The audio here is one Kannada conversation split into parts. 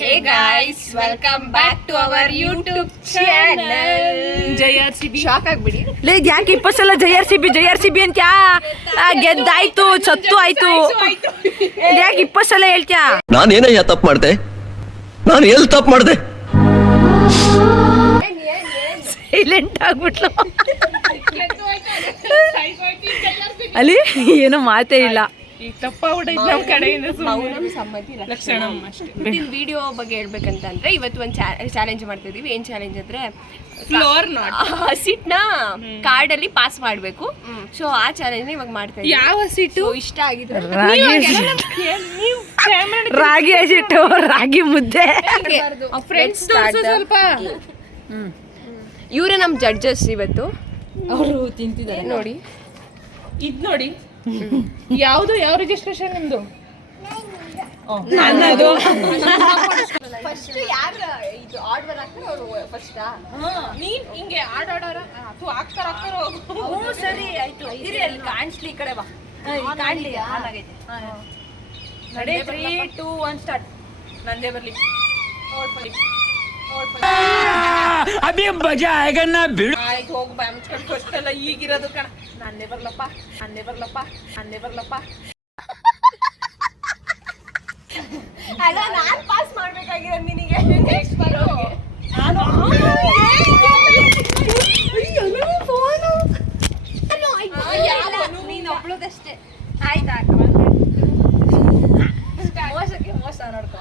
Hey guys, welcome back to our YouTube channel. JRCB shock ಆಗ್ಬಿಡಿ. ಲೇ ಯಾಕೆ 20 ಸಲ JRCB ಅಂತ ಗೆದ್ದಾಯ್ತು ಸತ್ತು ಆಯ್ತು ಯಾಕೆ 20 ಸಲ ಹೇಳ್ತ್ಯಾ? ನಾನು ಏನಯ್ಯ ತಪ್ಪು ಮಾಡ್ದೆ? ನಾನು ಎಲ್ಲಿ ತಪ್ಪು ಮಾಡ್ದೆ? ಸೈಲೆಂಟ್ ಆಗ್ಬಿಟ್ಲು ಅಲ್ಲಿ ಏನೋ ಮಾತೇ ಇಲ್ಲ. ಈಗ ತಪ್ಪ ಹೊಡೆದ್ ನಮ್ಮ ಕಡೆಯಿಂದ ಮೌನಂ ಸಮ್ಮತಿ ಲಕ್ಷಣ ಅಷ್ಟೇ. ಇವತ್ತಿನ ವಿಡಿಯೋ ಬಗ್ಗೆ ಹೇಳ್ಬೇಕಂತಂದ್ರೆ ಇವತ್ತು ಒಂದು ಚಾಲೆಂಜ್ ಮಾಡ್ತಾ ಇದೀವಿ. ಏನ್ ಚಾಲೆಂಜ್ ಅಂದ್ರೆ ಫ್ಲೋರ್ ನಾಟ್ ಸೀಟ್ನ ಕಾರ್ಡಲ್ಲಿ ಪಾಸ್ ಮಾಡಬೇಕು. ಸೊ ಆ ಚಾಲೆಂಜ್ ಇವಾಗ ಮಾಡ್ತಾ ಇದೀವಿ. ಯಾವ ಸೀಟು ಇಷ್ಟ ಆಗಿದ್ರೆ ರಾಗಿ ಹಸಿಟ್ಟು ರಾಗಿ ಮುದ್ದೆ. ಫ್ರೆಂಡ್ಸ್ ಸ್ವಲ್ಪ ಇವರೇ ನಮ್ಮ ಜಡ್ಜಸ್ ಇವತ್ತು. ಅವರು ತಿಂತಿದ್ದಾರೆ ನೋಡಿ ಇದ್ ನೋಡಿ ಯಾವುದು ಯಾವ ರಿಜಿಸ್ಟ್ರೇಷನ್ ನಿಮ್ದು? ನನ್ನದು. ಫಸ್ಟ್ ಯಾರು ಇದು ಆರ್ಡರ್ ಹಾಕ್ತಾರೆ ಅವರು ಫಸ್ಟ್. ನೀನ್ ಹಿಂಗೆ ಆಡಾಡೋರ ಅಥವಾ ಹಾಕ್ತಾರ ಹೋಗು. ಸರಿ ಆಯ್ತು ಇರಿ ಅಲ್ಲಿ ಕಾಣಿಸ್ಲಿ ಈ ಕಡೆ ಬಾ ಕಾಣ್ಲಿ ಹಾಲಾಗೈತೆ. ನಡೆ 3 2 1 ಸ್ಟಾರ್ಟ್. ನಂದೇ ಬರ್ಲಿ ಅಭಿ ಮಜಾ ಆएगा ना ಬಿಡು. ಆಯ್ತು ಹೋಗು ಬಾಯ್ ಮುಚ್ಕೊಂಡು ಫಸ್ಟ್ ಎಲ್ಲ ಈಗಿರೋದು ಕಣ. ನಂದೇ ಬರ್ಲಪ್ಪ ಅಲ್ಲ ನಾನು ಪಾಸ್ ಮಾಡ್ಬೇಕಾಗಿರೋದು ನಿನಗೆ. ನೀನು ಒಬ್ಳದಷ್ಟೇ ಆಯ್ತಾ? ಮೋಸಕ್ಕೆ ಮೋಸ ನೋಡ್ಕೊ.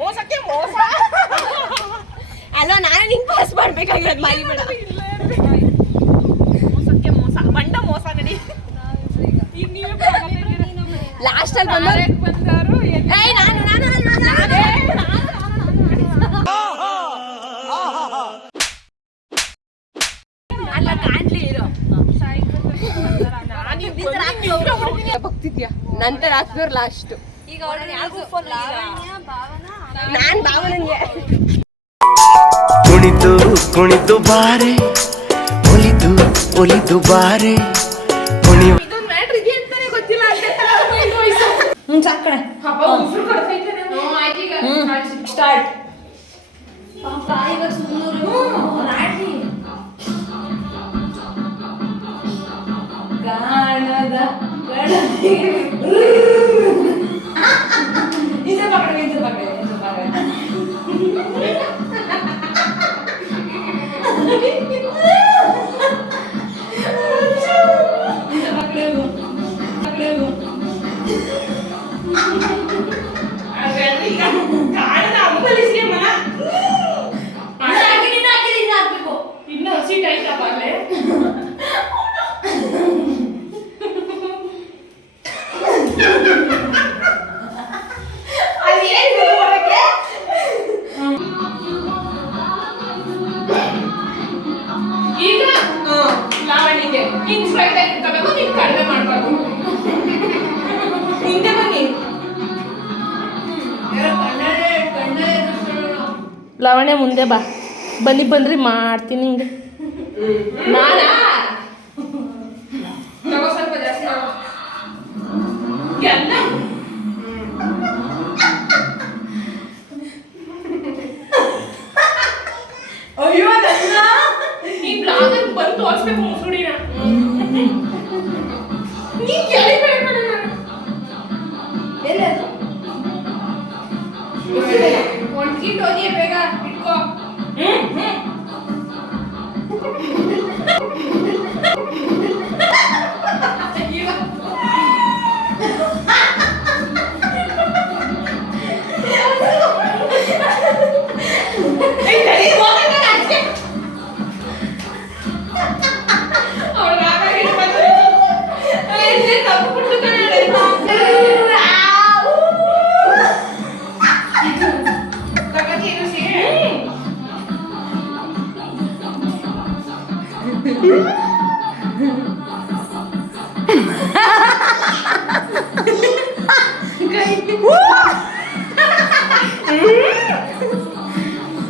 ಮೋಸಕ್ಕೆ ಮೋಸ. ಅಲ್ಲ ನಾನು ನಿಂಗೆ ಪಾಸ್ ಮಾಡ್ಬೇಕಾಗಿರೋದು ಮರಿಬೇಡ. ಮೋಸಕ್ಕೆ ಮೋಸ ಬಂಡ ಮೋಸ ನಡಿ. ಈಗ ನೀವೇ ಲಾಸ್ಟ್ ಅಲ್ಲಿ ಬಂದರು. ಏಯ್ ನಾನು ಅಲ್ಲ ಕಾಣ್ಲಿ ಇರೋ ಭಕ್ತಿದ್ಯಾ ನಂತರ ಹಾಕ್ದವ್ರು ಲಾಸ್ಟ್. ಈಗ ನಾನ್ ಭಾವನಂಗೆ ಕುಣಿದು ಕುಣಿದು ಬಾರೆ ಒಲಿದು ಒಲಿದು ಬಾರೆ ಕುಣಿಯುವ ಇದೊಂದು ಮ್ಯಾಟ್ರ್ ಇದೆ ಅಂತಾನೆ ಗೊತ್ತಿಲ್ಲ. ಸಾಕಣೆ ಹಬ್ಬ ಉಸಿರು ಕೊಡ್ತೈತೆ ನಾನು. ಆಯ್ತು ಈಗ ಸ್ಟಾರ್ಟ್. ಗಾಣದ ಗಣತಿ ಇದು ಪಕಡ ಇನ್ನು ಸೀಟ್ ಆಯ್ತಪ್ಪ ಅಲ್ಲೇ. ಈಗ ಲಾವಣಿಗೆ ಹಿಂಗ್ ಸ್ಟ್ರೈಟ್ ಆಗಿ ಇಟ್ಕೋಬೇಕು. ಹಿಂಗ್ ಕಡಿಮೆ ಮಾಡ್ಬಾರ್ದು. ಹಿಂದೆ ಬನ್ನಿ ಲಾವಣ್ಯ ಮುಂದೆ ಬಾ. ಬಂದ್ರಿ ಮಾಡ್ತೀನಿ ಹಿಂಗೆ. ನಾನಾ ತಗೋ ಸ್ವಲ್ಪ ಜಾಸ್ತಿ ಎಲ್ಲ ಅಯ್ಯೋ ಈ ಬ್ಲಾಗರ್ ಬಂದು ತೋರಿಸ್ಬೇಕು ಮುಸುಡಿನ. ನೀ ಕೇಳಿಬೇಡ ಒಂದ್ಕಿಟ್ ಹೋಗಿ ಬೇಗ ಇಟ್ಕೋ.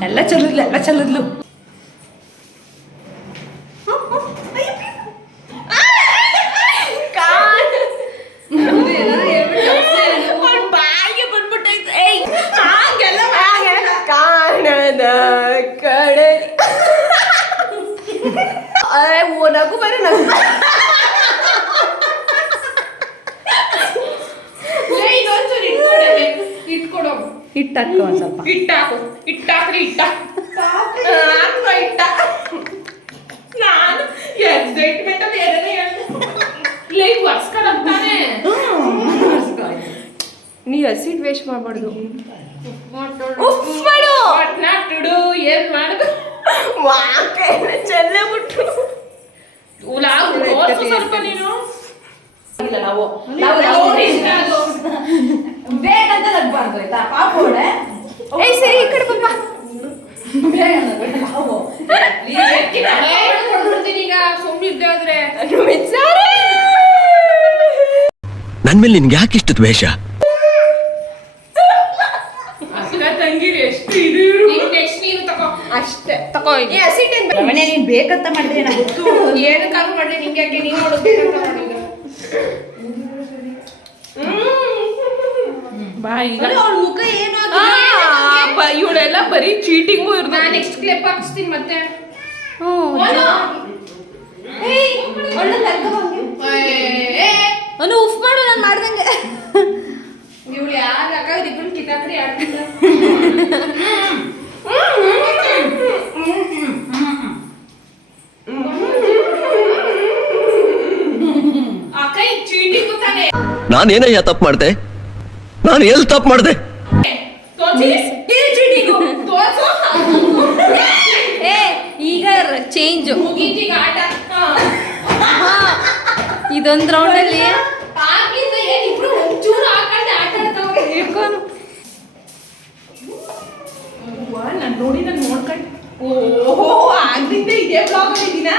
ಎಲ್ಲ ಚಲದ್ಲು ಬಾಯಿಗೆ ಬಂದ್ಬಿಟ್ಟೈತೆ. ಏಯ್ ನನ್ನ ಕಡೆ ಓ ನಗು ಬರ ನಗು ಇನ್ನೊಂಚೂರು ಇಟ್ಕೊಡು ಹಿಟ್ಟಾಕ ಒಂದ್ ಸ್ವಲ್ಪ ಇಟ್ಟಾಕ್ರಿ ಇಟ್ಟ ನಾನು ಎಕ್ಸೈಟ್ಮೆಂಟ್ ಅಲ್ಲಿ ಏನೇನೇ ಹೇಳ್ದೆ ಲೈಕ್ ವರ್ಸ್ಕೊಳಂತಾನೆ ನೀ ಹಸಿಟ್ ವೇಸ್ಟ್ ಮಾಡ್ಬಾರ್ದು ಟುಡು ಏನ್ ಮಾಡುದು ಚೆಲ್ಲ ಬಿಟ್ಟು ಸ್ವಲ್ಪ ನೀನು ನಾವು ಇಷ್ಟ ಅದು. ಬೇಕಂತ ನಗ್ಬಾರ್ದು ಆಯ್ತಾ ಪಾಪೋಡೆ ಏ ಸರಿ ಈ ಕಡೆ ಪಾಪ ಕೊಡ್ಬಿಡ್ತೀನಿ ಈಗ ಸುಮ್ಮನಿದ್ದೆ ಆದ್ರೆ ನನ್ ಮೇಲೆ ನಿನ್ಗೆ ಯಾಕೆ ಇಷ್ಟ ದ್ವೇಷ? ಅಕ್ಕ ತಂಗಿರಿ ಎಷ್ಟು ಇದು ನೆಕ್ಸ್ಟ್ ನೀನು ತಗೋ ಅಷ್ಟೇ ತಗೋ ಈ ಹಸಿಟ್ ಏನ್ ರಮಣೆ ನೀನ್ ಬೇಕಂತ ಮಾಡಿದ್ರೆ ನಂಗೆ ಗೊತ್ತು ಏನಕ್ಕಾದ್ರೂ ಮಾಡ್ಲಿ ನಿಂಗೆ ಯಾಕೆ ನೀನು ಮಾಡೋದೇನಂತ ಮಾಡಿದ್ರು ಬಾ ಈಗ ಅವ್ಳ ಮುಖ ಏನು ಇವಳೆಲ್ಲ ಬರೀ ಚೀಟಿಂಗು ಇರ್ದು ನಾನು ನೆಕ್ಸ್ಟ್ ಕ್ಲಿಪ್ ಹಾಕಿಸ್ತೀನಿ ಮತ್ತೆ ಅವನು ಉಫ್ ಮಾಡು ನಾನು ಮಾಡ್ದಂಗೆ ಇವಳು ಯಾರು ಅಕ್ಕ ಇಬ್ಬರು ಕಿತಾಕ್ರಿ ಆಡ್ತಿದ್ದ ಅಕ್ಕ ಈಗ ಚೀಟಿಂಗ್ ತಾನೆ ನಾನೇನಯ್ಯ ತಪ್ಪು ಮಾಡ್ದೆ? ನಾನು ಎಲ್ಲಿ ತಪ್ಪು ಮಾಡ್ದೆ? ತೋರ್ಸು ಏ ಈಗ ಚೇಂಜ್ ಮುಗೀತೀಗ ಆಟ ಇದೊಂದ್ ರೌಂಡ್ ಅಲ್ಲಿ ಆಗಿಂದ ಏನ್ ಇಬ್ರು ಒಂಚೂರು ಹಾಕೊಂಡು ಆಟ ಆಡ್ತಾವ್ರೆ ಹಿಡ್ಕೊಂಡು ನಾನು ನೋಡಿ ನಾನು ನೋಡ್ಕೊಂಡು ಓಹೋ ಆಗ್ಲಿಂದ ಇದೇ ಬ್ಲಾಗ್ ಅಲ್ಲಿ ಇದೀನಾ